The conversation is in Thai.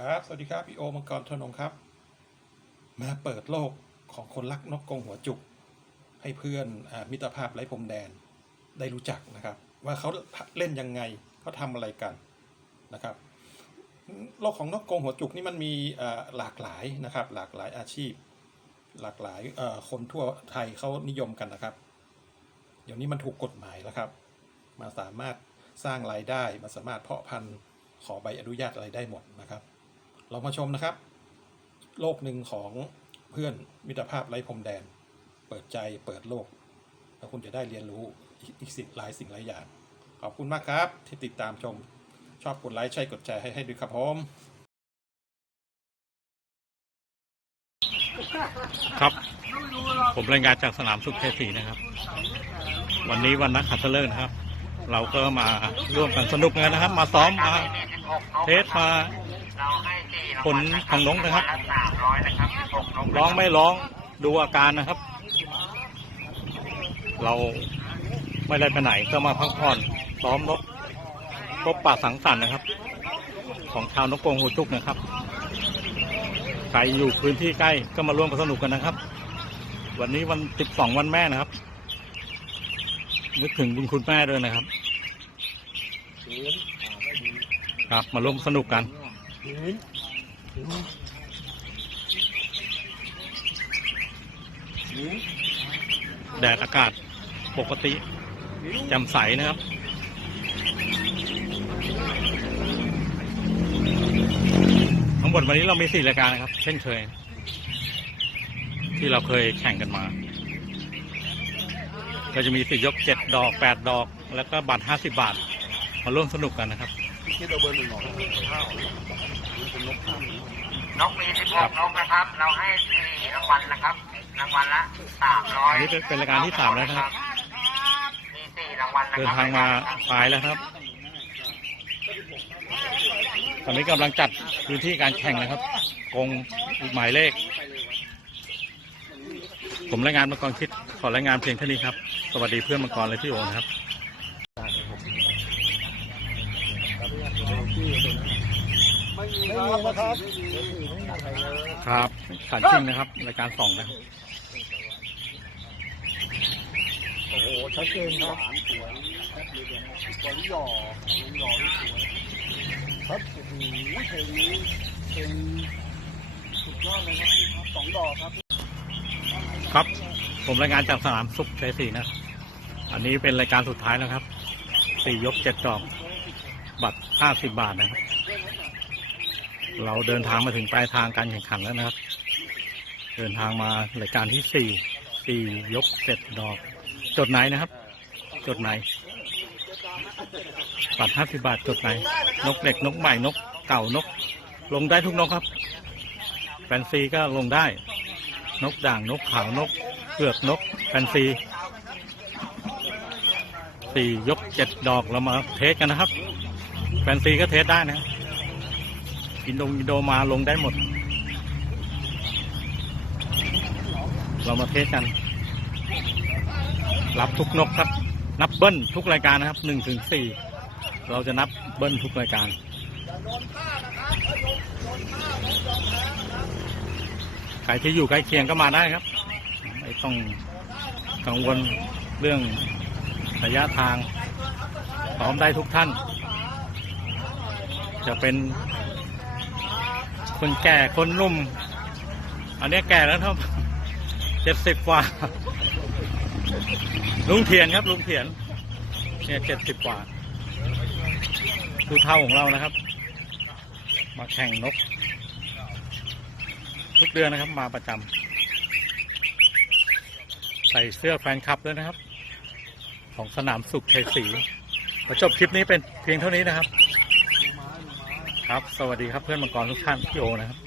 ครับ สวัสดีครับ พี่โอมังกรธนงครับ มาเปิดโลกของคนรักนกกงหัวจุก ให้เพื่อนอมิตรภาพไร้พรมแดนได้รู้จักนะครับ ว่าเขาเล่นยังไงเขาทำอะไรกันนะครับ โลกของนกกงหัวจุกนี่มันมีหลากหลายนะครับ หลากหลายอาชีพ หลากหลายคนทั่วไทยเขานิยมกันนะครับ เดี๋ยวนี้มันถูกกฎหมายแล้วครับ มาสามารถสร้างรายได้มาสามารถเพาะพันธุ์ขอใบอนุญาตอะไรได้หมดนะครับ เรามาชมนะครับ โลกหนึ่งของเพื่อนมิตรภาพไร้พรมแดน เปิดใจเปิดโลก แล้วคุณจะได้เรียนรู้อีกอีกสิ่งหลายสิ่งหลายอย่าง ขอบคุณมากครับที่ติดตามชม ชอบกดไลค์ใช่กดแชร์ให้ให้ด้วยครับผมครับ ผมรายงานจากสนามสุขเทสีนะครับ วันนี้วันนักขัตฤกษ์นะครับ เราก็มาร่วมกันสนุกกันนะครับ มาซ้อมมาเทสมา ผลทางน้องนะครับร้องไม่ร้องดูอาการนะครับ เราไม่ได้ไปไหนก็มาพักผ่อนซ้อมนกพบปะสังสรรค์นะครับ ของชาวนกกรงหูจุกนะครับใครอยู่พื้นที่ใกล้ก็มาร่วมกันสนุกกันนะครับ วันนี้วัน12วันแม่นะครับนึกถึงบุญคุณแม่ด้วยนะครับครับมาร่วมสนุกกัน แดดอากาศปกติแจ่มใสนะครับทั้งหมดวันนี้เรามีสี่รายการนะครับ เช่นเคย ที่เราเคยแข่งกันมาก็จะมีสิยกเจ็ดดอกแปดดอก แล้วก็บัตรห้าสิบบาท มาร่วมสนุกกันนะครับคิดเอาเบอร์หนึ่งออก มีสิบหกนกนะครับ เราให้สี่รางวัลนะครับรางวัลละสามร้อยอันนี้เป็นเป็นรายการที่สามแล้วนะครับ มีสี่รางวัลนะครับเดินทางมาปลายแล้วครับ ตอนนี้กำลังจัดพื้นที่การแข่งนะครับกงหมายเลข ผมรายงานมังกรคิดขอรายงานเพียงเท่านี้ครับ สวัสดีเพื่อนมังกรและพี่โอนะครับ ไม่มีนะครับครับขันจริงนะครับรายการสองนะครับโอ้โหชัดเจนครับสวยตัวนี้หล่อหล่อที่สวยครับโอ้โหเพลงนี้เป็นสุดยอดเลยครับพี่ครับสองดอกครับ ครับผมรายงานจากสนามสุขชัยศรีนะครับอันนี้เป็นรายการสุดท้ายนะครับสี่ยกเจ็ดดอก บัตรห้าสิบบาทนะครับ เราเดินทางมาถึงปลายทางการแข่งขันแล้วนะครับ เดินทางมารายการที่สี่สี่ยกเจ็ดดอก จดไหนนะครับ จดไหนบัตรห้าสิบาทจดไหน นกเด็กนกใหม่นกเก่านก ลงได้ทุกนกครับแฟนซีก็ลงได้ นกด่างนกขาวนกเกือกนกแฟนซีสี่ยกเจ็ดดอกเรามาเทสกันนะครับ แฟนซีก็เทสได้นะ อินโดอินโดมาลงได้หมด เรามาเทสกัน รับทุกนกครับ นับเบิ้ลทุกรายการนะครับหนึ่งถึงสี่เราจะนับเบิ้ลทุกรายการใครที่อยู่ใกล้เคียงก็มาได้ครับไม่ต้องกังวลเรื่องระยะทางพร้อมได้ทุกท่าน จะเป็น คนแก่คนหนุ่ม อันนี้แก่แล้วครับเจ็ดสิบกว่า ลุงเทียนครับลุงเทียน เนี่ยเจ็ดสิบกว่าคือเท่าของเรานะครับ มาแข่งนก ทุกเดือนนะครับ มาประจำใส่เสื้อแฟนคลับด้วยนะครับ ของสนามสุขชัยศรีขอจบคลิปนี้เป็นเพียงเท่านี้นะครับ ครับ สวัสดีครับเพื่อนมังกรทุกท่านพี่โอนะครับ